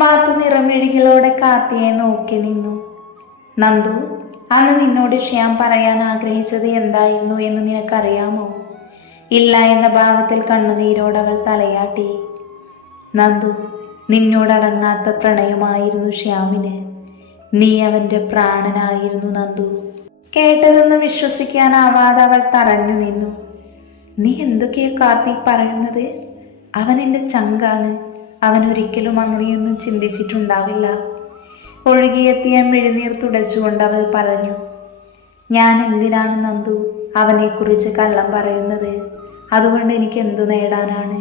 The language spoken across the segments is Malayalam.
മാത്തു നിറമിഴികളോടെ കാർത്തിയെ നോക്കി നിന്നു. നന്ദു, അന്ന് നിന്നോട് ശ്യാം പറയാൻ ആഗ്രഹിച്ചത് എന്തായിരുന്നു എന്ന് നിനക്കറിയാമോ? ഇല്ല എന്ന ഭാവത്തിൽ കണ്ണുനീരോടവൾ തലയാട്ടി. നന്ദു, നിന്നോടടങ്ങാത്ത പ്രണയമായിരുന്നു ശ്യാമിന്. നീ അവൻ്റെ പ്രാണനായിരുന്നു നന്ദു. കേട്ടതൊന്നും വിശ്വസിക്കാനാവാതെ അവൾ തറഞ്ഞു നിന്നു. നീ എന്തൊക്കെയാ കാർത്തി പറയുന്നത്? അവൻ എൻ്റെ ചങ്കാണ്. അവൻ ഒരിക്കലും അങ്ങനെയൊന്നും ചിന്തിച്ചിട്ടുണ്ടാവില്ല. ഒഴുകിയെത്തിയ മിഴിനീർ തുടച്ചുകൊണ്ട് അവൾ പറഞ്ഞു. ഞാൻ എന്തിനാണ് നന്ദു അവനെക്കുറിച്ച് കള്ളം പറയുന്നത്? അതുകൊണ്ട് എനിക്ക് എന്തു നേടാനാണ്?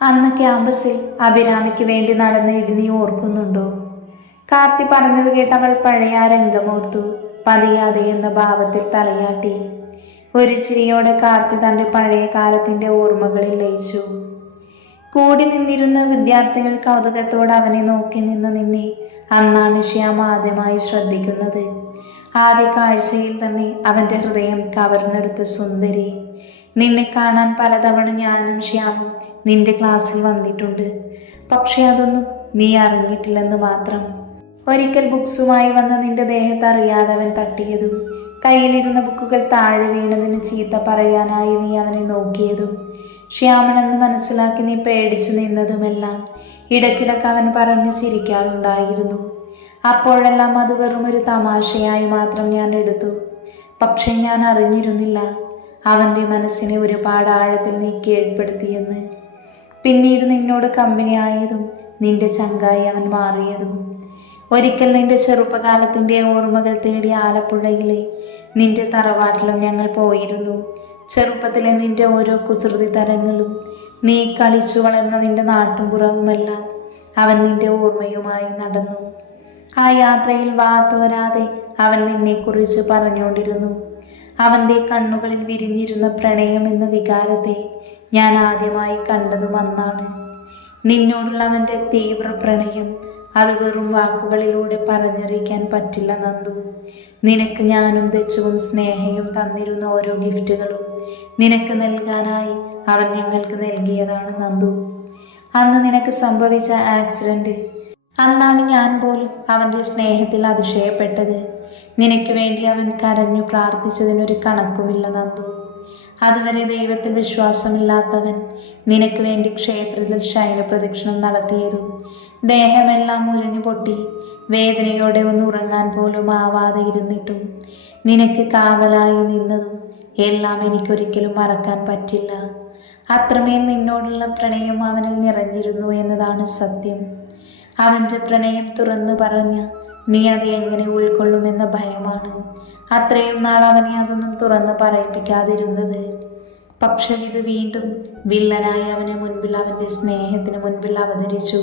അന്ന് ക്യാമ്പസിൽ അഭിരാമിക്ക് വേണ്ടി നടന്ന ഇടി നീ ഓർക്കുന്നുണ്ടോ? കാർത്തി പറഞ്ഞത് കേട്ട് അവൾ പഴയ ആ രംഗമോർത്തു. പതിയാതെ എന്ന ഭാവത്തിൽ തലയാട്ടി. ഒരു ചിരിയോടെ കാർത്തി തൻ്റെ പഴയ കാലത്തിൻ്റെ ഓർമ്മകളിൽ ലയിച്ചു. കൂടി നിന്നിരുന്ന വിദ്യാർത്ഥികൾ കൗതുകത്തോടെ അവനെ നോക്കി നിന്ന് നിന്നെ അന്നാണ് ശ്യാം ആദ്യമായി ശ്രദ്ധിക്കുന്നത്. ആദ്യ കാഴ്ചയിൽ തന്നെ അവൻ്റെ ഹൃദയം കവർന്നെടുത്ത സുന്ദരി. നിന്നെ കാണാൻ പലതവണ ഞാനും ശ്യാമും നിന്റെ ക്ലാസ്സിൽ വന്നിട്ടുണ്ട്. പക്ഷെ അതൊന്നും നീ അറിഞ്ഞിട്ടില്ലെന്ന് മാത്രം. ഒരിക്കൽ ബുക്സുമായി വന്ന് നിന്റെ ദേഹത്ത് അറിയാതെ അവൻ തട്ടിയതും കയ്യിലിരുന്ന ബുക്കുകൾ താഴെ വീണതിന് ചീത്ത പറയാനായി നീ അവനെ നോക്കിയതും ശ്യാമനെന്ന് മനസ്സിലാക്കി നീ പേടിച്ചു നിന്നതുമെല്ലാം ഇടയ്ക്കിടയ്ക്ക് അവൻ പറഞ്ഞു ചിരിക്കാറുണ്ടായിരുന്നു. അപ്പോഴെല്ലാം അത് വെറും ഒരു തമാശയായി മാത്രം ഞാൻ എടുത്തു. പക്ഷെ ഞാൻ അറിഞ്ഞിരുന്നില്ല അവൻ്റെ മനസ്സിനെ ഒരുപാട് ആഴത്തിൽ നീ കീഴ്പ്പെടുത്തിയെന്ന്. പിന്നീട് നിന്നോട് കമ്പനി ആയതും നിന്റെ ചങ്കായി അവൻ മാറിയതും. ഒരിക്കൽ നിന്റെ ചെറുപ്പകാലത്തിൻ്റെ ഓർമ്മകൾ തേടി ആലപ്പുഴയിലെ നിന്റെ തറവാട്ടിലും ഞങ്ങൾ പോയിരുന്നു. ചെറുപ്പത്തിലെ നിന്റെ ഓരോ കുസൃതി തരങ്ങളും നീ കളിച്ചു വളർന്ന നിന്റെ നാട്ടുംപുറവുമെല്ലാം അവൻ നിന്റെ ഓർമ്മയുമായി നടന്നു. ആ യാത്രയിൽ വാത്തോരാതെ അവൻ നിന്നെക്കുറിച്ച് പറഞ്ഞുകൊണ്ടിരുന്നു. അവൻ്റെ കണ്ണുകളിൽ വിരിഞ്ഞിരുന്ന പ്രണയം എന്ന വികാരത്തെ ഞാൻ ആദ്യമായി കണ്ടതും അന്നാണ്. നിന്നോടുള്ള അവൻ്റെ തീവ്ര പ്രണയം അത് വെറും വാക്കുകളിലൂടെ പറഞ്ഞറിയിക്കാൻ പറ്റില്ല നന്ദു. നിനക്ക് ഞാനും തെച്ചുവും സ്നേഹയും തന്നിരുന്ന ഓരോ ഗിഫ്റ്റുകളും നിനക്ക് നൽകാനായി അവൻ ഞങ്ങൾക്ക് നൽകിയതാണ് നന്ദു. അന്ന് നിനക്ക് സംഭവിച്ച ആക്സിഡന്റ്, അന്നാണ് ഞാൻ പോലും അവൻ്റെ സ്നേഹത്തിൽ അതിശയപ്പെട്ടത്. നിനക്ക് വേണ്ടി അവൻ കരഞ്ഞു പ്രാർത്ഥിച്ചതിനൊരു കണക്കുമില്ല നന്ദു. അതുവരെ ദൈവത്തിൽ വിശ്വാസമില്ലാത്തവൻ നിനക്ക് വേണ്ടി ക്ഷേത്രത്തിൽ ശയന പ്രദക്ഷിണം നടത്തിയതും ദേഹമെല്ലാം മുറിഞ്ഞു പൊട്ടി വേദനയോടെ ഒന്ന് ഉറങ്ങാൻ പോലും ആവാതെ ഇരുന്നിട്ടും നിനക്ക് കാവലായി നിന്നതും എല്ലാം എനിക്കൊരിക്കലും മറക്കാൻ പറ്റില്ല. അത്രമേൽ നിന്നോടുള്ള പ്രണയം അവനിൽ നിറഞ്ഞിരുന്നു എന്നതാണ് സത്യം. അവൻ്റെ പ്രണയം തുറന്നു പറഞ്ഞ നീ അത് എങ്ങനെ ഉൾക്കൊള്ളുമെന്ന ഭയമാണ് അത്രയും നാൾ അവനെ അതൊന്നും തുറന്ന് പറയിപ്പിക്കാതിരുന്നത്. പക്ഷെ ഇത് വീണ്ടും വില്ലനായി അവന് മുൻപിൽ അവൻ്റെ സ്നേഹത്തിന് മുൻപിൽ അവതരിച്ചു.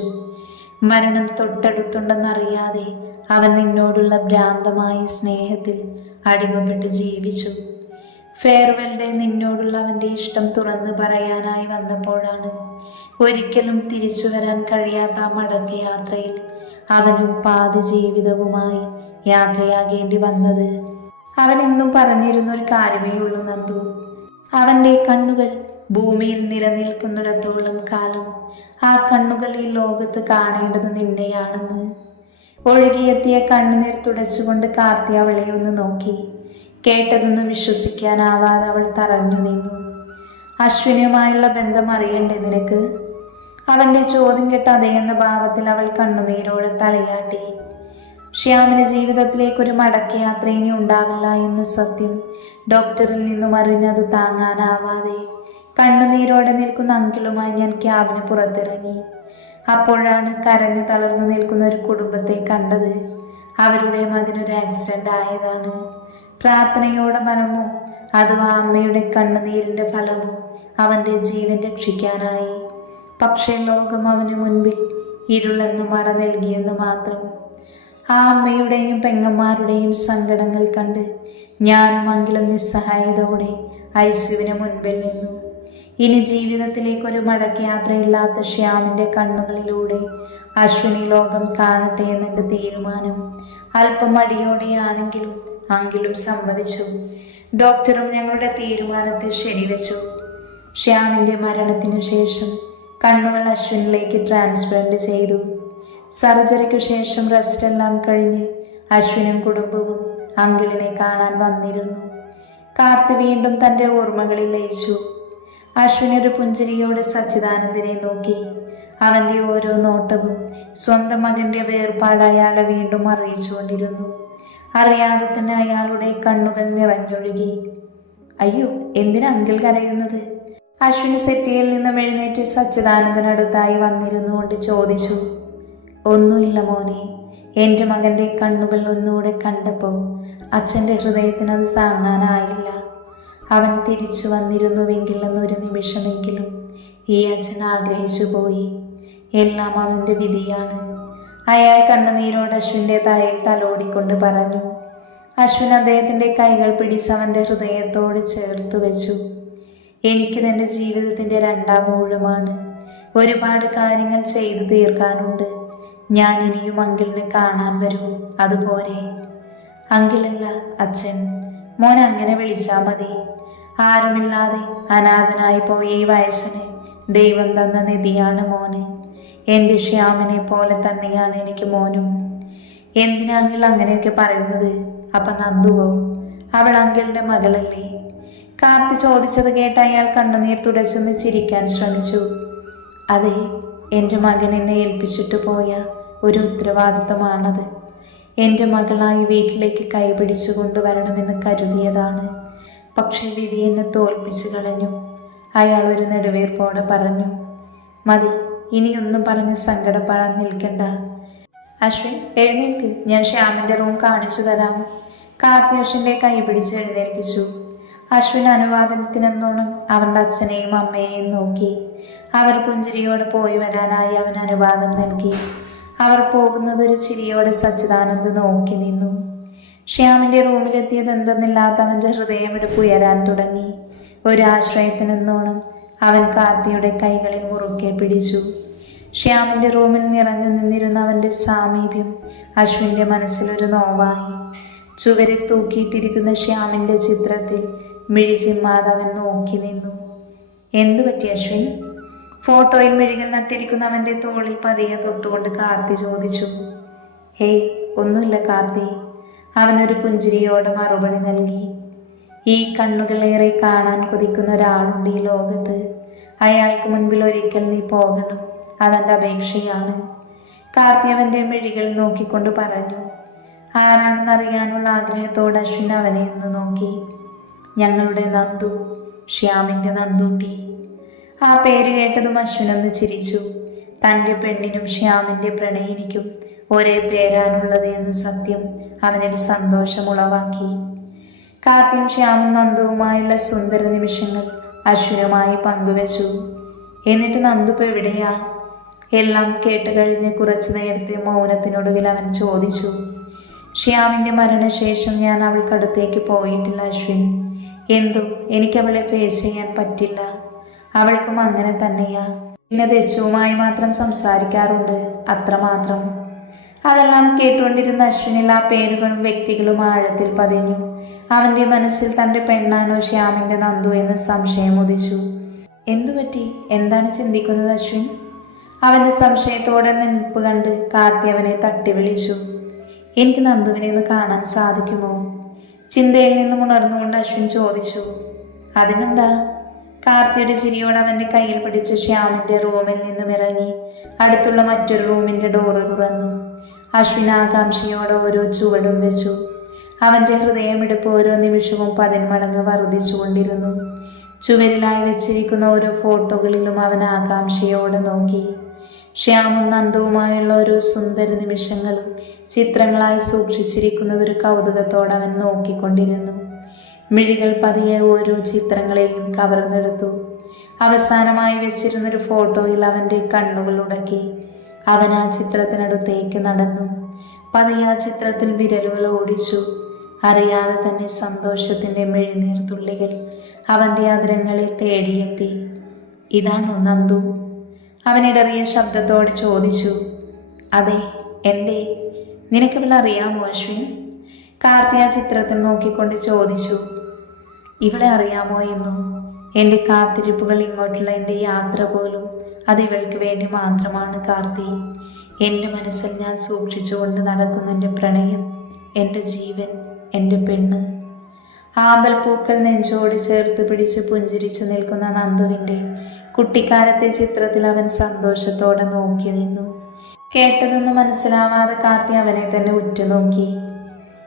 മരണം തൊട്ടടുത്തുണ്ടെന്നറിയാതെ അവൻ നിന്നോടുള്ള ഭ്രാന്തമായ സ്നേഹത്തിൽ അടിമപ്പെട്ട് ജീവിച്ചു. ഫെയർവെൽ ഡേ നിന്നോടുള്ള അവൻ്റെ ഇഷ്ടം തുറന്ന് പറയാനായി വന്നപ്പോഴാണ് ഒരിക്കലും തിരിച്ചു വരാൻ കഴിയാത്ത ആ മടക്കയാത്രയിൽ അവനും പാതി ജീവിതവുമായി യാത്രയാകേണ്ടി വന്നത്. അവൻ എന്നും പറഞ്ഞിരുന്ന ഒരു കാര്യമേ ഉള്ളൂ നന്ദു. അവൻ്റെ കണ്ണുകൾ ഭൂമിയിൽ നിലനിൽക്കുന്നിടത്തോളം കാലം ആ കണ്ണുകൾ ഈ ലോകത്ത് കാണേണ്ടത് നിന്നെയാണെന്ന്. ഒഴുകിയെത്തിയ കണ്ണുനീർ തുടച്ചുകൊണ്ട് കാർത്തി അവളെ ഒന്ന് നോക്കി. കേട്ടതൊന്നും വിശ്വസിക്കാനാവാതെ അവൾ തറഞ്ഞു നിന്നു. അശ്വിനിയുമായുള്ള ബന്ധം അറിയണ്ടേ നിനക്ക്? അവൻ്റെ ചോദ്യം കേട്ട അതേയെന്ന ഭാവത്തിൽ അവൾ കണ്ണുനീരോടെ തലയാട്ടി. ശ്യാമിന് ജീവിതത്തിലേക്കൊരു മടക്കയാത്ര ഇനി ഉണ്ടാവില്ല എന്ന സത്യം ഡോക്ടറിൽ നിന്നും അറിഞ്ഞത് താങ്ങാനാവാതെ കണ്ണുനീരോടെ നിൽക്കുന്ന അങ്കിളുമായി ഞാൻ ക്യാബിന് പുറത്തിറങ്ങി. അപ്പോഴാണ് കരഞ്ഞു തളർന്നു നിൽക്കുന്ന ഒരു കുടുംബത്തെ കണ്ടത്. അവരുടെ മകനൊരു ആക്സിഡന്റ് ആയതാണ്. പ്രാർത്ഥനയോടെ മനമോ അതോ ആ അമ്മയുടെ കണ്ണുനീരിൻ്റെ ഫലമോ അവൻ്റെ ജീവൻ രക്ഷിക്കാനായി. പക്ഷേ ലോകം അവന് മുൻപിൽ ഇരുളെന്ന് മറ നൽകിയെന്ന് മാത്രം. ആ അമ്മയുടെയും പെങ്ങന്മാരുടെയും സങ്കടങ്ങൾ കണ്ട് ഞാനും അങ്കിലും നിസ്സഹായതയോടെ ഐസുവിന് മുൻപിൽ നിന്നു. ഇനി ജീവിതത്തിലേക്കൊരു മടക്കയാത്രയില്ലാത്ത ശ്യാമിൻ്റെ കണ്ണുകളിലൂടെ അശ്വിനി ലോകം കാണട്ടെ എന്നെൻ്റെ തീരുമാനം അല്പം മടിയോടെയാണെങ്കിലും അങ്കിലും സമ്മതിച്ചു. ഡോക്ടറും ഞങ്ങളുടെ തീരുമാനത്തെ ശരിവെച്ചു. ശ്യാമിൻ്റെ മരണത്തിനു ശേഷം കണ്ണുകൾ അശ്വിനിലേക്ക് ട്രാൻസ്പ്ലാന്റ് ചെയ്തു. സർജറിക്കു ശേഷം റെസ്റ്റ് എല്ലാം കഴിഞ്ഞ് അശ്വിനും കുടുംബവും അങ്കിളിനെ കാണാൻ വന്നിരുന്നു. കാർത്തി വീണ്ടും തൻ്റെ ഓർമ്മകളിൽ ലയിച്ചു. അശ്വിൻ ഒരു പുഞ്ചിരിയോടെ സച്ചിദാനന്ദനെ നോക്കി. അവൻ്റെ ഓരോ നോട്ടവും സ്വന്തം മകൻ്റെ വേർപാട് അയാളെ വീണ്ടും അറിയിച്ചുകൊണ്ടിരുന്നു. അറിയാതെ തന്നെ അയാളുടെ കണ്ണുകൾ നിറഞ്ഞൊഴുകി. അയ്യോ, എന്തിനാ അങ്കിൾ കരയുന്നത്? അശ്വിന് സെറ്റിയിൽ നിന്നും എഴുന്നേറ്റ് സച്ചിദാനന്ദനടുത്തായി വന്നിരുന്നു കൊണ്ട് ചോദിച്ചു. ഒന്നുമില്ല മോനെ, എൻ്റെ മകൻ്റെ കണ്ണുകൾ ഒന്നുകൂടെ കണ്ടപ്പോൾ അച്ഛൻ്റെ ഹൃദയത്തിനത് താങ്ങാനായില്ല. അവൻ തിരിച്ചു വന്നിരുന്നുവെങ്കിൽ എന്നൊരു നിമിഷമെങ്കിലും ഈ അച്ഛൻ ആഗ്രഹിച്ചു പോയി. എല്ലാം അവൻ്റെ വിധിയാണ്. അയാൾ കണ്ണുനീരോട് അശ്വിൻ്റെ തലയിൽ തലോടിക്കൊണ്ട് പറഞ്ഞു. അശ്വിൻ അദ്ദേഹത്തിൻ്റെ കൈകൾ പിടിച്ച് അവൻ്റെ ഹൃദയത്തോട് ചേർത്ത് വെച്ചു. എനിക്കിതെൻ്റെ ജീവിതത്തിൻ്റെ രണ്ടാം ഊഴമാണ്. ഒരുപാട് കാര്യങ്ങൾ ചെയ്തു തീർക്കാനുണ്ട്. ഞാൻ ഇനിയും അങ്കിളിനെ കാണാൻ വരും, അതുപോലെ. അങ്കിളല്ല, അച്ഛൻ. മോൻ അങ്ങനെ വിളിച്ചാൽ മതി. ആരുമില്ലാതെ അനാഥനായി പോയ ഈ വയസ്സിന് ദൈവം തന്ന നിധിയാണ് മോന്. എൻ്റെ ശ്യാമിനെ പോലെ തന്നെയാണ് എനിക്ക് മോനും. എന്തിനാ അങ്കിൾ അങ്ങനെയൊക്കെ പറയുന്നത്? അപ്പം നന്ദുവോ? അവൾ അങ്കിളിൻ്റെ മകളല്ലേ? കാർത്തി ചോദിച്ചത് കേട്ട് അയാൾ കണ്ണുനീർ തുടച്ചൊന്ന് ചിരിക്കാൻ ശ്രമിച്ചു. അതെ, എൻ്റെ മകൻ എന്നെ ഏൽപ്പിച്ചിട്ട് പോയ ഒരു ഉത്തരവാദിത്തമാണത്. എൻ്റെ മകളായി വീട്ടിലേക്ക് കൈപിടിച്ചു കൊണ്ടുവരണമെന്ന് കരുതിയതാണ്. പക്ഷെ വിധി എന്നെ തോൽപ്പിച്ചു കളഞ്ഞു. അയാൾ ഒരു നെടുവേർപ്പോടെ പറഞ്ഞു. മതി, ഇനിയൊന്നും പറഞ്ഞ് സങ്കടപ്പെടാൻ നിൽക്കണ്ട. അശ്വിൻ, എഴുന്നേൽക്ക്, ഞാൻ ശ്യാമിൻ്റെ റൂം കാണിച്ചു തരാം. കാർത്തി അശ്വിൻ്റെ കൈ പിടിച്ച് എഴുന്നേൽപ്പിച്ചു. അശ്വിൻ അനുവാദത്തിനെന്നോണം അവൻ്റെ അച്ഛനെയും അമ്മയെയും നോക്കി. അവർ പുഞ്ചിരിയോടെ പോയി വരാനായി അവൻ അനുവാദം നൽകി. അവർ പോകുന്നതൊരു ചിരിയോടെ സച്ചിദാനന്ദ് നോക്കി നിന്നു. ശ്യാമിൻ്റെ റൂമിലെത്തിയത് എന്തെന്നില്ലാത്ത അവൻ്റെ ഹൃദയമിടിപ്പ് ഉയരാൻ തുടങ്ങി. ഒരാശ്രയത്തിനെന്നോണം അവൻ കാർത്തിയുടെ കൈകളിൽ മുറുക്കെ പിടിച്ചു. ശ്യാമിൻ്റെ റൂമിൽ നിറഞ്ഞു നിന്നിരുന്ന അവൻ്റെ സാമീപ്യം അശ്വിൻ്റെ മനസ്സിലൊരു നോവായി. ചുവരിൽ തൂക്കിയിട്ടിരിക്കുന്ന ശ്യാമിൻ്റെ ചിത്രത്തിൽ മിഴിച്ചിമ്മാതെ അവൻ നോക്കി നിന്നു. എന്തു പറ്റി അശ്വിൻ? ഫോട്ടോയിൽ മിഴികൾ നട്ടിരിക്കുന്ന അവൻ്റെ തോളിൽ പതിയെ തൊട്ടുകൊണ്ട് കാർത്തി ചോദിച്ചു. ഹേയ്, ഒന്നുമില്ല കാർത്തി. അവനൊരു പുഞ്ചിരിയോടെ മറുപടി നൽകി. ഈ കണ്ണുകളേറെ കാണാൻ കൊതിക്കുന്ന ഒരാളുണ്ട് ഈ ലോകത്ത്. അയാൾക്ക് മുൻപിൽ ഒരിക്കൽ നീ പോകണം, അതെൻ്റെ അപേക്ഷയാണ്. കാർത്തി അവൻ്റെ മിഴികൾ നോക്കിക്കൊണ്ട് പറഞ്ഞു. ആരാണെന്നറിയാനുള്ള ആഗ്രഹത്തോടെ അശ്വിൻ അവനെ ഒന്ന് നോക്കി. ഞങ്ങളുടെ നന്ദു, ശ്യാമിൻ്റെ നന്ദൂട്ടി. ആ പേര് കേട്ടതും അശ്വിനൊന്ന് ചിരിച്ചു. തൻ്റെ പെണ്ണിനും ശ്യാമിൻ്റെ പ്രണയിനിക്കും ഒരേ പേരാണുള്ളത് എന്ന സത്യം അവനിൽ സന്തോഷമുളവാക്കി. കാർത്തിയും ശ്യാമും നന്ദുവുമായുള്ള സുന്ദര നിമിഷങ്ങൾ അശ്വിനുമായി പങ്കുവച്ചു. എന്നിട്ട് നന്ദു ഇപ്പോൾ എവിടെയാ? എല്ലാം കേട്ടുകഴിഞ്ഞ് കുറച്ചു നേരത്തെ മൗനത്തിനൊടുവിൽ അവൻ ചോദിച്ചു. ശ്യാമിൻ്റെ മരണശേഷം ഞാൻ അവൾക്കടുത്തേക്ക് പോയിട്ടില്ല അശ്വിൻ. എന്തോ എനിക്കവളെ ഫേസ് ചെയ്യാൻ പറ്റില്ല. അവൾക്കും അങ്ങനെ തന്നെയാ. പിന്നെ ദച്ചുവുമായി മാത്രം സംസാരിക്കാറുണ്ട്, അത്രമാത്രം. അതെല്ലാം കേട്ടുകൊണ്ടിരുന്ന അശ്വിനിൽ ആ പേരുകളും വ്യക്തികളും ആഴത്തിൽ പതിഞ്ഞു. അവൻ്റെ മനസ്സിൽ തൻ്റെ പെണ്ണാണോ ശ്യാമിൻ്റെ നന്ദു എന്ന് സംശയം ഉദിച്ചു. എന്തുപറ്റി? എന്താണ് ചിന്തിക്കുന്നത് അശ്വിൻ? അവൻ്റെ സംശയത്തോടെ നിൽപ്പ് കണ്ട് കാർത്തി അവനെ തട്ടി വിളിച്ചു. എനിക്ക് നന്ദുവിനെ ഒന്ന് കാണാൻ സാധിക്കുമോ? ചിന്തയിൽ നിന്നും ഉണർന്നുകൊണ്ട് അശ്വിൻ ചോദിച്ചു. അതിനെന്താ? കാർത്തിയുടെ ചിരിയോട് അവൻ്റെ കയ്യിൽ പിടിച്ച് ശ്യാമിൻ്റെ റൂമിൽ നിന്നും ഇറങ്ങി അടുത്തുള്ള മറ്റൊരു റൂമിൻ്റെ ഡോറ് തുറന്നു. അശ്വിൻ ആകാംക്ഷയോടെ ഓരോ ചുവടും വെച്ചു. അവൻ്റെ ഹൃദയമിടിപ്പ് ഓരോ നിമിഷവും 10 മടങ്ങ് വർദ്ധിച്ചുകൊണ്ടിരുന്നു. ചുവരിലായി വെച്ചിരിക്കുന്ന ഓരോ ഫോട്ടോകളിലും അവൻ ആകാംക്ഷയോടെ നോക്കി. ശ്യാമും നന്ദുവുമായുള്ള ഓരോ സുന്ദര നിമിഷങ്ങളും ചിത്രങ്ങളായി സൂക്ഷിച്ചിരിക്കുന്നതൊരു കൗതുകത്തോടെ അവൻ നോക്കിക്കൊണ്ടിരുന്നു. മിഴികൾ പതിയെ ഓരോ ചിത്രങ്ങളെയും കവർന്നെടുത്തു. അവസാനമായി വെച്ചിരുന്നൊരു ഫോട്ടോയിൽ അവൻ്റെ കണ്ണുകൾ ഉടക്കി. അവൻ ആ ചിത്രത്തിനടുത്തേക്ക് നടന്നു. പതിയെ ആ ചിത്രത്തിൽ വിരലുകൾ ഓടിച്ചു. അറിയാതെ തന്നെ സന്തോഷത്തിൻ്റെ മെഴുനീർത്തുള്ളികൾ അവൻ്റെ അതിരങ്ങളെ തേടിയെത്തി. ഇതാണോ നന്ദു? അവനിടറിയ ശബ്ദത്തോടെ ചോദിച്ചു. അതെ. എന്തേ? നിനക്കിവളെ അറിയാമോ അശ്വിൻ? കാർത്തി ആ ചിത്രത്തിൽ നോക്കിക്കൊണ്ട് ചോദിച്ചു. ഇവളെ അറിയാമോ എന്നു? എൻ്റെ കാത്തിരിപ്പുകൾ ഇങ്ങോട്ടുള്ള എൻ്റെ യാത്ര പോലും അത് ഇവൾക്ക് വേണ്ടി മാത്രമാണ് കാർത്തി. എൻ്റെ മനസ്സിൽ ഞാൻ സൂക്ഷിച്ചുകൊണ്ട് നടക്കുന്ന എൻ്റെ പ്രണയം, എൻ്റെ ജീവൻ, എൻ്റെ പെണ്ണ്. ആമ്പൽ പൂക്കൾ നെഞ്ചോട് ചേർത്ത് പിടിച്ച് പുഞ്ചിരിച്ചു നിൽക്കുന്ന നന്ദുവിൻ്റെ കുട്ടിക്കാലത്തെ ചിത്രത്തിൽ അവൻ സന്തോഷത്തോടെ നോക്കി നിന്നു. കേട്ടതൊന്നും മനസ്സിലാവാതെ കാർത്തി അവനെ തന്നെ ഉറ്റുനോക്കി.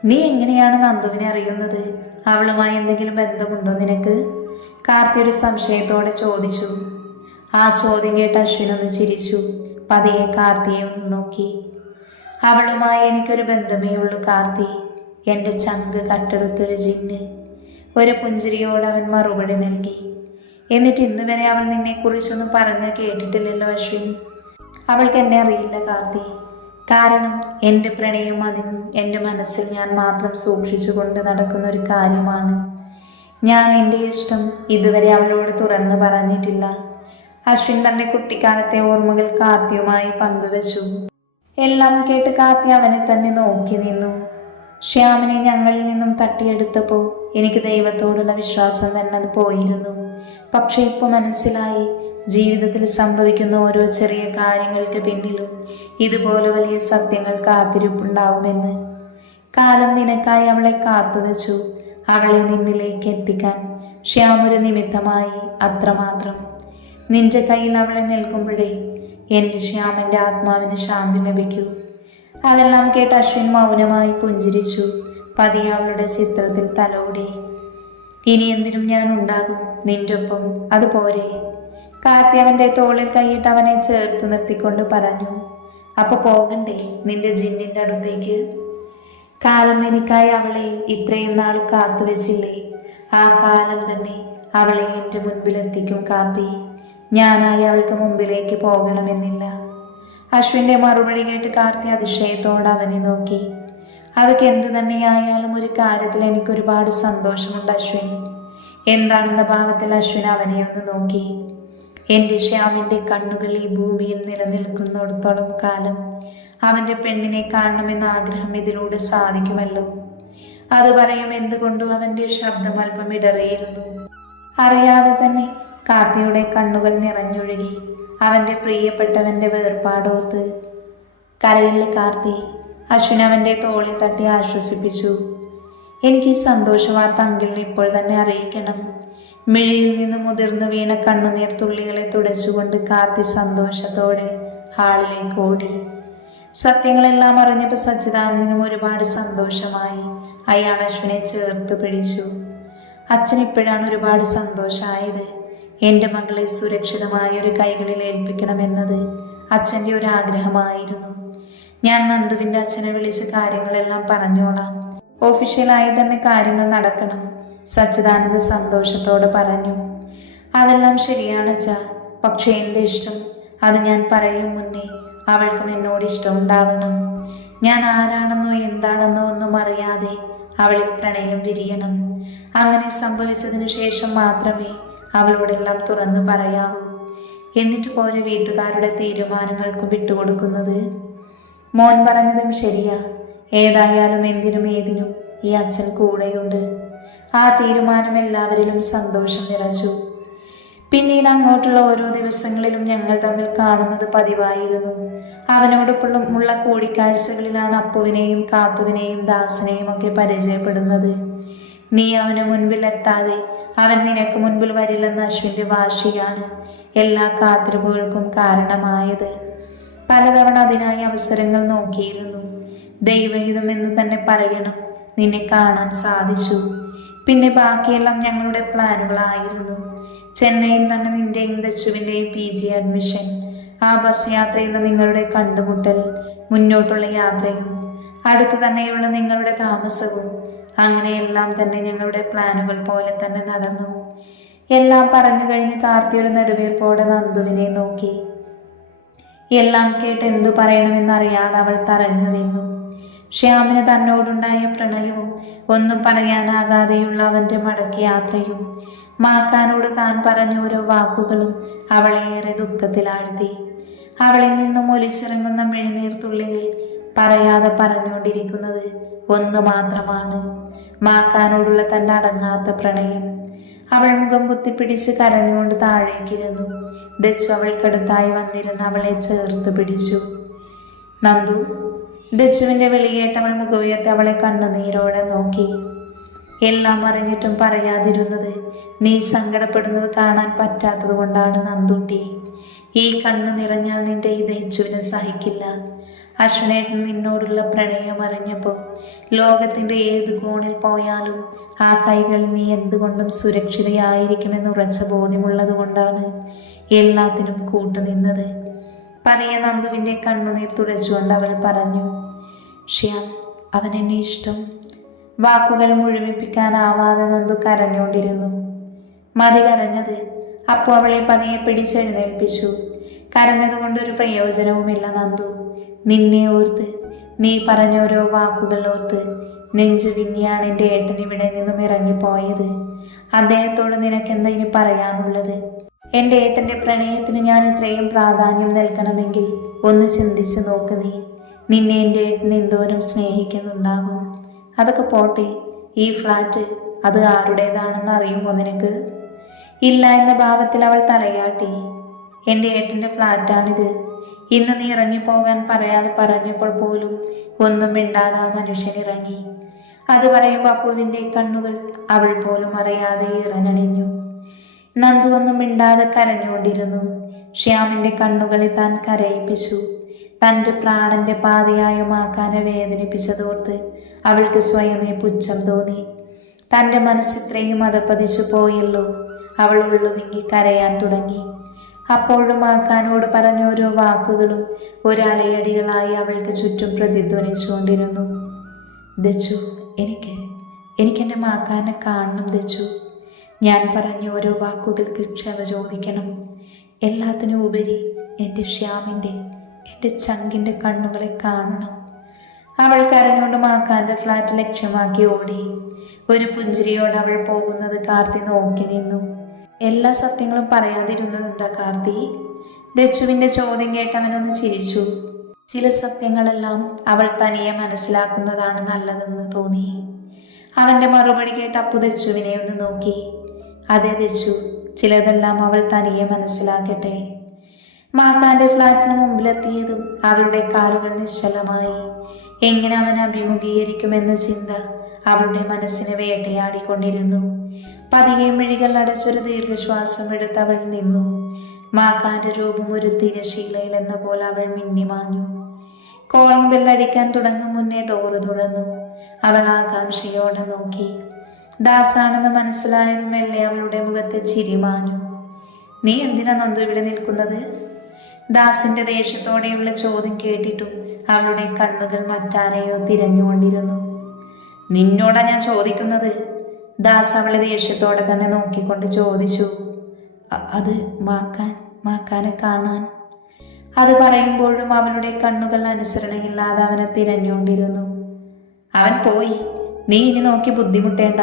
നീ എങ്ങനെയാണ് നന്ദുവിനെ അറിയുന്നത്? അവളുമായി എന്തെങ്കിലും ബന്ധമുണ്ടോ നിനക്ക്? കാർത്തി ഒരു സംശയത്തോടെ ചോദിച്ചു. ആ ചോദ്യം കേട്ട് അശ്വിനൊന്ന് ചിരിച്ചു. പതിയെ കാർത്തിയെ ഒന്ന് നോക്കി. അവളുമായി എനിക്കൊരു ബന്ധമേ ഉള്ളൂ കാർത്തി, എൻ്റെ ചങ്ക് കട്ടെടുത്തൊരു ജിന്ന്. ഒരു പുഞ്ചിരിയോട് അവൻ മറുപടി നൽകി. എന്നിട്ട് ഇന്ന് വരെ അവൾ നിന്നെക്കുറിച്ചൊന്നും പറഞ്ഞ് കേട്ടിട്ടില്ലല്ലോ അശ്വിൻ. അവൾക്ക് എന്നെ അറിയില്ല കാർത്തി. കാരണം എൻ്റെ പ്രണയം അതിനും എൻ്റെ മനസ്സിൽ ഞാൻ മാത്രം സൂക്ഷിച്ചു കൊണ്ട് നടക്കുന്ന ഒരു കാര്യമാണ്. ഞാൻ എൻ്റെ ഇഷ്ടം ഇതുവരെ അവളോട് തുറന്ന് പറഞ്ഞിട്ടില്ല. അശ്വിൻ തൻ്റെ കുട്ടിക്കാലത്തെ ഓർമ്മകൾ കാർത്തിയുമായി പങ്കുവച്ചു. എല്ലാം കേട്ട് കാർത്തി അവനെ തന്നെ നോക്കി നിന്നു. ശ്യാമിനെ ഞങ്ങളിൽ നിന്നും തട്ടിയെടുത്തപ്പോൾ എനിക്ക് ദൈവത്തോടുള്ള വിശ്വാസം തന്നെ അത് പോയിരുന്നു. പക്ഷെ ഇപ്പോൾ മനസ്സിലായി, ജീവിതത്തിൽ സംഭവിക്കുന്ന ഓരോ ചെറിയ കാര്യങ്ങൾക്ക് പിന്നിലും ഇതുപോലെ വലിയ സത്യങ്ങൾ കാത്തിരിപ്പുണ്ടാവുമെന്ന്. കാലം നിനക്കായി അവളെ കാത്തുവച്ചു. അവളെ നിന്നിലേക്ക് എത്തിക്കാൻ ശ്യാം ഒരു നിമിത്തമായി, അത്രമാത്രം. നിന്റെ കയ്യിൽ അവളെ നിൽക്കുമ്പോഴേ എൻ്റെ ശ്യാമിൻ്റെ ആത്മാവിന് ശാന്തി ലഭിക്കൂ. അതെല്ലാം കേട്ട് അശ്വിൻ മൗനമായി പുഞ്ചിരിച്ചു. പതിയെ അവളുടെ ചിത്രത്തിൽ തലോടി. ഇനി എന്തിനും ഞാൻ ഉണ്ടാകും നിന്റെ ഒപ്പം, അതുപോരെ? കാർത്തി അവൻ്റെ തോളിൽ കൈയിട്ട് അവനെ ചേർത്ത് നിർത്തിക്കൊണ്ട് പറഞ്ഞു. അപ്പൊ പോകണ്ടേ നിന്റെ ജിന്നിൻ്റെ അടുത്തേക്ക്? കാലം എനിക്കായി അവളെ ഇത്രയും നാൾ കാത്തുവെച്ചില്ലേ, ആ കാലം തന്നെ അവളെ എൻ്റെ മുൻപിലെത്തിക്കും കാർത്തി. ഞാനായി അവൾക്ക് മുമ്പിലേക്ക് പോകണമെന്നില്ല. അശ്വിൻ്റെ മറുപടി കേട്ട് കാർത്തി അതിശയത്തോടെ അവനെ നോക്കി. അതൊക്കെ എന്ത് തന്നെയായാലും ഒരു കാര്യത്തിൽ എനിക്കൊരുപാട് സന്തോഷമുണ്ട് അശ്വിൻ. എന്താണെന്ന ഭാവത്തിൽ അശ്വിൻ അവനെ ഒന്ന് നോക്കി. എൻ്റെ ശ്യാമിൻ്റെ കണ്ണുകൾ ഈ ഭൂമിയിൽ നിലനിൽക്കുന്നിടത്തോളം കാലം അവൻ്റെ പെണ്ണിനെ കാണണമെന്ന ആഗ്രഹം ഇതിലൂടെ സാധിക്കുമല്ലോ. അത് പറയും എന്തുകൊണ്ടും അവൻ്റെ ശബ്ദം അല്പം ഇടറിയിരുന്നു. അറിയാതെ തന്നെ കാർത്തിയുടെ കണ്ണുകൾ നിറഞ്ഞൊഴുകി. അവൻ്റെ പ്രിയപ്പെട്ടവൻ്റെ വേർപാടോർത്ത്. കരയിലെ കാർത്തി, അശ്വിൻ അവൻ്റെ തോളിൽ തട്ടി ആശ്വസിപ്പിച്ചു. എനിക്ക് ഈ സന്തോഷ വാർത്ത അങ്കിളിനെ ഇപ്പോൾ തന്നെ അറിയിക്കണം. മിഴിയിൽ നിന്ന് മുതിർന്നു വീണ കണ്ണുനീർ തുള്ളികളെ തുടച്ചുകൊണ്ട് കാർത്തി സന്തോഷത്തോടെ ഹാളിലേക്ക് ഓടി. സത്യങ്ങളെല്ലാം അറിഞ്ഞപ്പോൾ സച്ചിദാനന്ദനും ഒരുപാട് സന്തോഷമായി. അയാൾ അശ്വിനെ ചേർത്ത് പിടിച്ചു. അച്ഛൻ ഇപ്പോഴാണ് ഒരുപാട് സന്തോഷമായത്. എൻ്റെ മകളെ സുരക്ഷിതമായ ഒരു കൈകളിൽ ഏൽപ്പിക്കണമെന്നത് അച്ഛൻ്റെ ഒരു ആഗ്രഹമായിരുന്നു. ഞാൻ നന്ദുവിൻ്റെ അച്ഛനെ വിളിച്ച് കാര്യങ്ങളെല്ലാം പറഞ്ഞോളാം. ഒഫീഷ്യലായി തന്നെ കാര്യങ്ങൾ നടക്കണം, സച്ചിദാനന്ദ സന്തോഷത്തോടെ പറഞ്ഞു. അതെല്ലാം ശരിയാണ് അച്ഛാ, പക്ഷേ എൻ്റെ ഇഷ്ടം അത് ഞാൻ പറയും മുന്നേ അവൾക്കും എന്നോട് ഇഷ്ടമുണ്ടാവണം. ഞാൻ ആരാണെന്നോ എന്താണെന്നോ ഒന്നും അറിയാതെ അവളിൽ പ്രണയം വിരിയണം. അങ്ങനെ സംഭവിച്ചതിനു ശേഷം മാത്രമേ അവളോടെല്ലാം തുറന്നു പറയാവൂ. എന്നിട്ട് പോലെ വീട്ടുകാരുടെ തീരുമാനങ്ങൾക്ക് വിട്ടുകൊടുക്കുന്നത്. മോൻ പറഞ്ഞതും ശരിയാ. ഏതായാലും എന്തിനും ഏതിനും ഈ അച്ഛൻ കൂടെയുണ്ട്. ആ തീരുമാനം എല്ലാവരിലും സന്തോഷം നിറച്ചു. പിന്നീട് അങ്ങോട്ടുള്ള ഓരോ ദിവസങ്ങളിലും ഞങ്ങൾ തമ്മിൽ കാണുന്നത് പതിവായിരുന്നു. അവനോടൊപ്പമുള്ള കൂടിക്കാഴ്ചകളിലാണ് അപ്പുവിനെയും കാത്തുവിനെയും ദാസനെയും ഒക്കെ പരിചയപ്പെടുന്നത്. നീ അവന് മുൻപിൽ എത്താതെ അവൻ നിനക്ക് മുൻപിൽ വരില്ലെന്ന അശ്വിൻ്റെ വാശിയാണ് എല്ലാ കാത്തിരിപ്പുകൾക്കും കാരണമായത്. പലതവണ അതിനായി അവസരങ്ങൾ നോക്കിയിരുന്നു. ദൈവഹിതം എന്ന് തന്നെ പറയണം, നിന്നെ കാണാൻ സാധിച്ചു. പിന്നെ ബാക്കിയെല്ലാം ഞങ്ങളുടെ പ്ലാനുകളായിരുന്നു. ചെന്നൈയിൽ തന്നെ നിന്റെയും ദച്ചുവിൻ്റെയും PG അഡ്മിഷൻ, ആ ബസ് യാത്രയുള്ള നിങ്ങളുടെ കണ്ടുമുട്ടൽ, മുന്നോട്ടുള്ള യാത്രയും അടുത്തു തന്നെയുള്ള നിങ്ങളുടെ താമസവും, അങ്ങനെയെല്ലാം തന്നെ ഞങ്ങളുടെ പ്ലാനുകൾ പോലെ തന്നെ നടന്നു. എല്ലാം പറഞ്ഞു കഴിഞ്ഞ് കാർത്തിയുടെ നെടുവീർപ്പോടെ നന്ദുവിനെ നോക്കി. എല്ലാം കേട്ട് എന്തു പറയണമെന്നറിയാതെ അവൾ തറഞ്ഞു നിന്നു. ശ്യാമിന് തന്നോടുണ്ടായ പ്രണയവും ഒന്നും പറയാനാകാതെയുള്ള അവൻ്റെ മടക്കി യാത്രയും മാക്കാനോട് താൻ പറഞ്ഞ ഓരോ വാക്കുകളും അവളെ ഏറെ ദുഃഖത്തിലാഴ്ത്തി. അവളിൽ നിന്നും ഒലിച്ചിറങ്ങുന്ന മിഴിനീർ തുള്ളികൾ പറയാതെ പറഞ്ഞുകൊണ്ടിരിക്കുന്നത് ഒന്നു മാത്രമാണ്, മാക്കാനോടുള്ള തൻ്റെ അടങ്ങാത്ത പ്രണയം. അവൾ മുഖം കുത്തിപ്പിടിച്ച് കരഞ്ഞുകൊണ്ട് താഴേക്കിരുന്നു. ദച്ചു അവൾക്കടുത്തായി വന്നിരുന്ന് അവളെ ചേർത്ത് പിടിച്ചു. നന്ദു. ദച്ചുവിൻ്റെ വിളി കേട്ടവൾ മുഖമുയർത്തി അവളെ കണ്ണുനീരോടെ നോക്കി. എല്ലാം അറിഞ്ഞിട്ടും പറയാതിരുന്നത് നീ സങ്കടപ്പെടുന്നത് കാണാൻ പറ്റാത്തത് കൊണ്ടാണ് നന്ദുട്ടി. ഈ കണ്ണു നിറഞ്ഞാൽ നിന്റെ ഈ ദച്ചുവിനെ സഹിക്കില്ല. അശ്വനേട്ടൻ നിന്നോടുള്ള പ്രണയം അറിഞ്ഞപ്പോൾ ലോകത്തിൻ്റെ ഏത് കോണിൽ പോയാലും ആ കൈകളിൽ നീ എന്തുകൊണ്ടും സുരക്ഷിതയായിരിക്കുമെന്ന് ഉറച്ച ബോധ്യമുള്ളത് കൊണ്ടാണ് എല്ലാത്തിനും കൂട്ടുനിന്നത്. പതിയെ നന്ദുവിൻ്റെ കണ്ണുനീർ തുടച്ചുകൊണ്ട് അവൾ പറഞ്ഞു. ശ്യാം, അവൻ എന്നെ ഇഷ്ടം. വാക്കുകൾ മുഴുമിപ്പിക്കാനാവാതെ നന്ദു കരഞ്ഞുകൊണ്ടിരുന്നു. മതി കരഞ്ഞത്. അപ്പോൾ അവളെ പതിയെ പിടിച്ചെഴുന്നേൽപ്പിച്ചു. കരഞ്ഞതുകൊണ്ടൊരു പ്രയോജനവുമില്ല നന്ദു. നിന്നെ ഓർത്ത്, നീ പറഞ്ഞ ഓരോ വാക്കുകൾ ഓർത്ത് നെഞ്ചു വിങ്ങിയാണ് എൻ്റെ ഏട്ടൻ ഇവിടെ നിന്നും ഇറങ്ങിപ്പോയത്. അദ്ദേഹത്തോട് നിനക്കെന്താ ഇനി പറയാനുള്ളത്? എൻ്റെ ഏട്ടൻ്റെ പ്രണയത്തിന് ഞാൻ ഇത്രയും പ്രാധാന്യം നൽകണമെങ്കിൽ ഒന്ന് ചിന്തിച്ചു നോക്ക് നീ. നിന്നെ എൻ്റെ ഏട്ടൻ എന്തോരം സ്നേഹിക്കുന്നുണ്ടാകും. അതൊക്കെ പോട്ടെ, ഈ ഫ്ലാറ്റ് അത് ആരുടേതാണെന്ന് അറിയുമോ നിനക്ക്? ഇല്ല എന്ന ഭാവത്തിൽ അവൾ തലയാട്ടി. എൻ്റെ ഏട്ടൻ്റെ ഫ്ലാറ്റാണിത്. ഇന്ന് നീ ഇറങ്ങിപ്പോകാൻ പറയാതെ പറഞ്ഞപ്പോൾ പോലും ഒന്നും മിണ്ടാതെ ആ മനുഷ്യൻ ഇറങ്ങി. അത് പറയുമ്പോൾ അപ്പുവിൻ്റെ കണ്ണുകൾ അവൾ പോലും അറിയാതെ ഇറനണിഞ്ഞു. നന്ദു ഒന്നും മിണ്ടാതെ കരഞ്ഞുകൊണ്ടിരുന്നു. ശ്യാമിൻ്റെ കണ്ണുകളെ താൻ കരയിപ്പിച്ചു. തൻ്റെ പ്രാണന്റെ പാതയായ മാക്കാനെ വേദനിപ്പിച്ചതോർത്ത് അവൾക്ക് സ്വയമേ പുച്ഛം തോന്നി. തൻ്റെ മനസ്സിത്രയും അതപ്പതിച്ചു പോയല്ലോ. അവൾ ഉള്ളുവിങ്ങി കരയാൻ തുടങ്ങി. അപ്പോഴും മാക്കാനോട് പറഞ്ഞ ഓരോ വാക്കുകളും ഒരലയടികളായി അവൾക്ക് ചുറ്റും പ്രതിധ്വനിച്ചുകൊണ്ടിരുന്നു. ദച്ചു, എനിക്കെൻ്റെ മാക്കാനെ കാണണം ദച്ചു. ഞാൻ പറഞ്ഞ ഓരോ വാക്കുകൾക്ക് ക്ഷമ ചോദിക്കണം. എല്ലാത്തിനും ഉപരി എൻ്റെ ശ്യാമിൻ്റെ, എൻ്റെ ചങ്കിൻ്റെ കണ്ണുകളെ കാണണം. അവൾ കരഞ്ഞുകൊണ്ട് മാക്കാൻ്റെ ഫ്ലാറ്റ് ലക്ഷ്യമാക്കി ഓടി. ഒരു പുഞ്ചിരിയോട് അവൾ പോകുന്നത് കാർത്തി നോക്കി നിന്നു. എല്ലാ സത്യങ്ങളും പറയാതിരുന്നത് എന്താ കാർത്തി? ദച്ചുവിൻ്റെ ചോദ്യം കേട്ടവനൊന്ന് ചിരിച്ചു. ചില സത്യങ്ങളെല്ലാം അവൾ തനിയെ മനസ്സിലാക്കുന്നതാണ് നല്ലതെന്ന് തോന്നി. അവൻ്റെ മറുപടി കേട്ട് അപ്പു ദച്ചുവിനെ ഒന്ന് നോക്കി. അതെ ദച്ചു, ചിലതെല്ലാം അവൾ തനിയെ മനസ്സിലാക്കട്ടെ. മാക്കാൻ്റെ ഫ്ലാറ്റിന് മുമ്പിലെത്തിയതും അവളുടെ കാലുകൾ നിശ്ചലമായി. എങ്ങനെ അവൻ അഭിമുഖീകരിക്കുമെന്ന ചിന്ത അവളുടെ മനസ്സിനെ വേട്ടയാടിക്കൊണ്ടിരുന്നു. പതിയെ മിഴികൾ അടച്ചൊരു ദീർഘശ്വാസം എടുത്ത് അവൾ നിന്നു. മാക്കാൻ്റെ രൂപം ഒരു തിരശീലയിൽ എന്ന പോലെ അവൾ മിന്നിമാഞ്ഞു. കോളിംഗ് ബെല്ലടിക്കാൻ തുടങ്ങും മുന്നേ ഡോറ് തുറന്നു. അവൾ ആകാംക്ഷയോടെ നോക്കി. ദാസാണെന്ന് മനസ്സിലായതും മെല്ലെ അവളുടെ മുഖത്തെ ചിരിമാഞ്ഞു. നീ എന്തിനാ നന്ദു ഇവിടെ നിൽക്കുന്നത്? ദാസിന്റെ ദേഷ്യത്തോടെയുള്ള ചോദ്യം കേട്ടിട്ടും അവളുടെ കണ്ണുകൾ മറ്റാരെയോ തിരഞ്ഞുകൊണ്ടിരുന്നു. നിന്നോടാ ഞാൻ ചോദിക്കുന്നത്. ദാസ് അവളെ ദേഷ്യത്തോടെ തന്നെ നോക്കിക്കൊണ്ട് ചോദിച്ചു. അത് മാക്കാനെ കാണാൻ. അത് പറയുമ്പോഴും അവളുടെ കണ്ണുകൾ അനുസരണയില്ലാതെ അവനെ തിരഞ്ഞുകൊണ്ടിരുന്നു. അവൻ പോയി, നീ ഇനി നോക്കി ബുദ്ധിമുട്ടേണ്ട.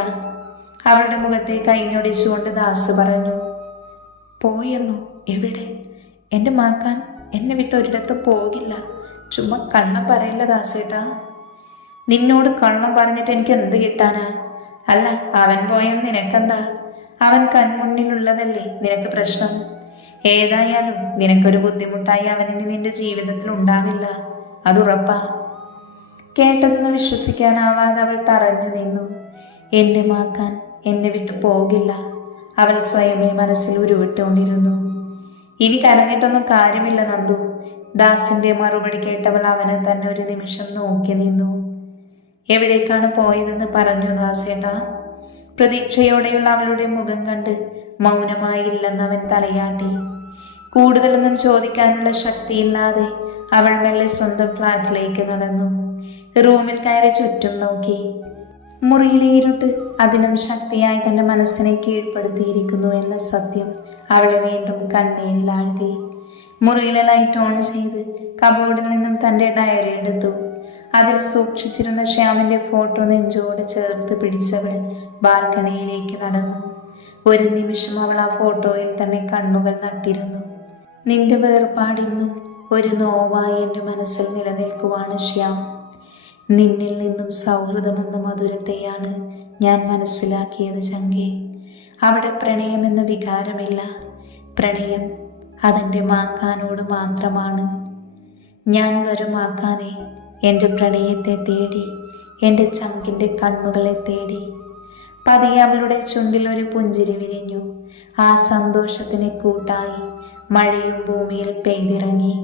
അവളുടെ മുഖത്തെ കൈഞ്ഞൊടിച്ചുകൊണ്ട് ദാസ് പറഞ്ഞു. പോയെന്നോ? എവിടെ? എൻ്റെ മാക്കാൻ എന്നെ വിട്ട് ഒരിടത്തും പോകില്ല. ചുമ്മാ കള്ളം പറയില്ല ദാസേട്ടാ. നിന്നോട് കള്ളം പറഞ്ഞിട്ട് എനിക്ക് എന്ത് കിട്ടാനാ? അല്ല, അവൻ പോയെന്ന് നിനക്കെന്താ? അവൻ കൺമുന്നിലുള്ളതല്ലേ നിനക്ക് പ്രശ്നം. ഏതായാലും നിനക്കൊരു ബുദ്ധിമുട്ടായി അവനിനി നിന്റെ ജീവിതത്തിൽ ഉണ്ടാവില്ല, അതുറപ്പാ. കേട്ടതൊന്ന് വിശ്വസിക്കാനാവാതെ അവൾ തറഞ്ഞു നിന്നു. എൻ്റെ മാക്കാൻ എന്നെ വിട്ടു പോകില്ല, അവൾ സ്വയമേ മനസ്സിൽ ഉരുവിട്ടുകൊണ്ടിരുന്നു. ഇനി കരഞ്ഞിട്ടൊന്നും കാര്യമില്ല നന്ദു. ദാസിന്റെ മറുപടി കേട്ടവൾ അവനെ തന്നെ ഒരു നിമിഷം നോക്കി നിന്നു. എവിടേക്കാണ് പോയതെന്ന് പറഞ്ഞു ദാസേട്ടാ? പ്രതീക്ഷയോടെയുള്ള അവളുടെ മുഖം കണ്ട് മൗനമായില്ലെന്ന് അവൻ തലയാട്ടി. കൂടുതലൊന്നും ചോദിക്കാനുള്ള ശക്തിയില്ലാതെ അവൾ മെല്ലെ സ്വന്തം ഫ്ലാറ്റിലേക്ക് നടന്നു. റൂമിൽ കയറി ചുറ്റും നോക്കി. മുറിയിലെ ഇരുട്ട് അതിനും ശക്തിയായി തൻ്റെ മനസ്സിനെ കീഴ്പ്പെടുത്തിയിരിക്കുന്നു എന്ന സത്യം അവളെ വീണ്ടും കണ്ണീരിലാഴ്ത്തി. മുറിയിലെ ലൈറ്റ് ഓൺ ചെയ്ത് കബോർഡിൽ നിന്നും തൻ്റെ ഡയറി എടുത്തു. അതിൽ സൂക്ഷിച്ചിരുന്ന ശ്യാമിൻ്റെ ഫോട്ടോ നെഞ്ചോട് ചേർത്ത് പിടിച്ചവൾ ബാൽക്കണിയിലേക്ക് നടന്നു. ഒരു നിമിഷം അവൾ ആ ഫോട്ടോയിൽ തന്നെ കണ്ണുകൾ നട്ടിരുന്നു. നിന്റെ വേർപാടിന്നും ഒരു നോവായി എൻ്റെ മനസ്സിൽ നിലനിൽക്കുവാണ് ശ്യാം. നിന്നിൽ നിന്നും സൗഹൃദമെന്ന മധുരത്തെയാണ് ഞാൻ മനസ്സിലാക്കിയത് ചങ്കേ. അവിടെ പ്രണയമെന്ന വികാരമില്ല. പ്രണയം അതെൻ്റെ മാക്കാനോട് മാത്രമാണ്. ഞാൻ വരുമാക്കാനെ എൻ്റെ പ്രണയത്തെ തേടി, എൻ്റെ ചങ്കിൻ്റെ കണ്ണുകളെ തേടി. പതിയെ അവളുടെ ചുണ്ടിൽ ഒരു പുഞ്ചിരി വിരിഞ്ഞു. ആ സന്തോഷത്തിന് കൂട്ടായി മഴയും ഭൂമിയിൽ പെയ്തിറങ്ങി.